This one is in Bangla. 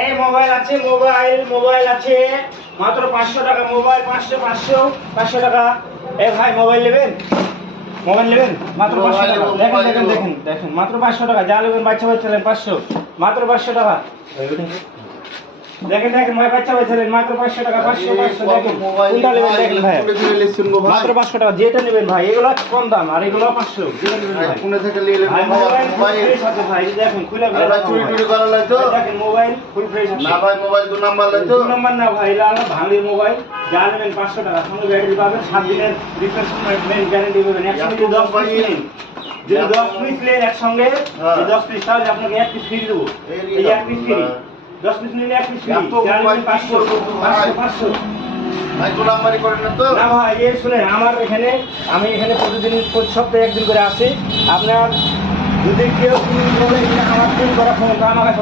এই মোবাইল আছে, মোবাইল আছে মাত্র 500 টাকা। মোবাইল 500 টাকা। এই ভাই মোবাইল নেবেন মাত্র 500 টাকা। দেখেন মাত্র 500 টাকা। যা নেবেন বাচ্চা ভাই ছেলেন 500, মাত্র 500 টাকা। দেখেন ভাই বাচ্চা ভাই ছেলেন মাত্র 500 টাকা। 500 দেখেন কোনটা নেবেন দেখেন ভাই, মাত্র 500 টাকা। যেটা নেবেন ভাই, এগুলো কম দাম আর এগুলো 500। যেটা নেবেন ভাই কোনে থেকে নিয়ে এলেন ভাই, মোবাইল ফুল ফ্রেশ আছে ভাই। দেখেন খুলে ভাই চুরি টুরি করা লাই তো দেখেন মোবাইল ফুল ফ্রেশ আছে। না ভাই, মোবাইল 2 নাম্বার লাই তো। 2 নাম্বার না ভাই, এটা হলো ভাঙে মোবাইল। যা নেবেন 500 টাকা, সঙ্গে ব্যাটারি পাবেন, 7 দিনের রিপ্লেসমেন্ট গ্যারান্টি পাবেন। একসঙ্গে যদি 10 পিস নেন, যদি 10 পিস নেন একসঙ্গে, এই 10 পিস, তাহলে আপনাকে 1 পিস ফ্রি দেবো। এই 1 পিস ফ্রি, 10 পিস নিলে 1 পিস ফ্রি। যা নেবেন 500 ভাই 2 নাম্বারই করেন না তো। না ভাই, এই শুনেন, আমার এখানে, আমি এখানে প্রতিদিন প্রতি সপ্তাহে একদিন করে আসি। আপনার যদি কেউ আমার ফোন করা ক্ষমতা আমার কাছে